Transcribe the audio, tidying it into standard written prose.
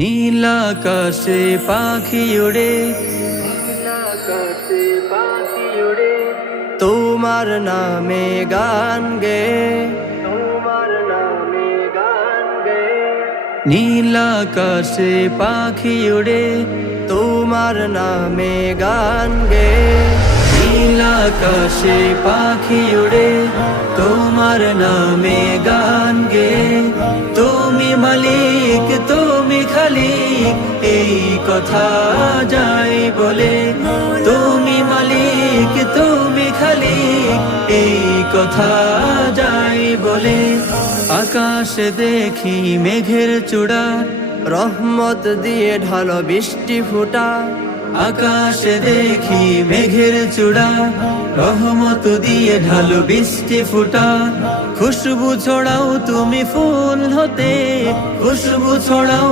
নীল আকাশে পাখি ওড়ে, তোমার নামে গান গে, নীল আকাশে পাখি ওড়ে, তোমার নামে গান গে। নীল আকাশে পাখি ওড়ে, তোমার নামে গান গে। তুমি মালিক, তুমি খালিক, এই কথা যাই বলে। তুমি মালিক, তুমি খালিক, এই কথা যাই বলে। আকাশে দেখি মেঘের চূড়া, রহমত দিয়ে ঢালো বৃষ্টি ফুটা। আকাশে দেখি মেঘের চূড়া, রহমত দিয়ে ঢালো বৃষ্টি ফুটা। খুশবু ছড়াও তুমি ফুল হতে, খুশবু ছড়াও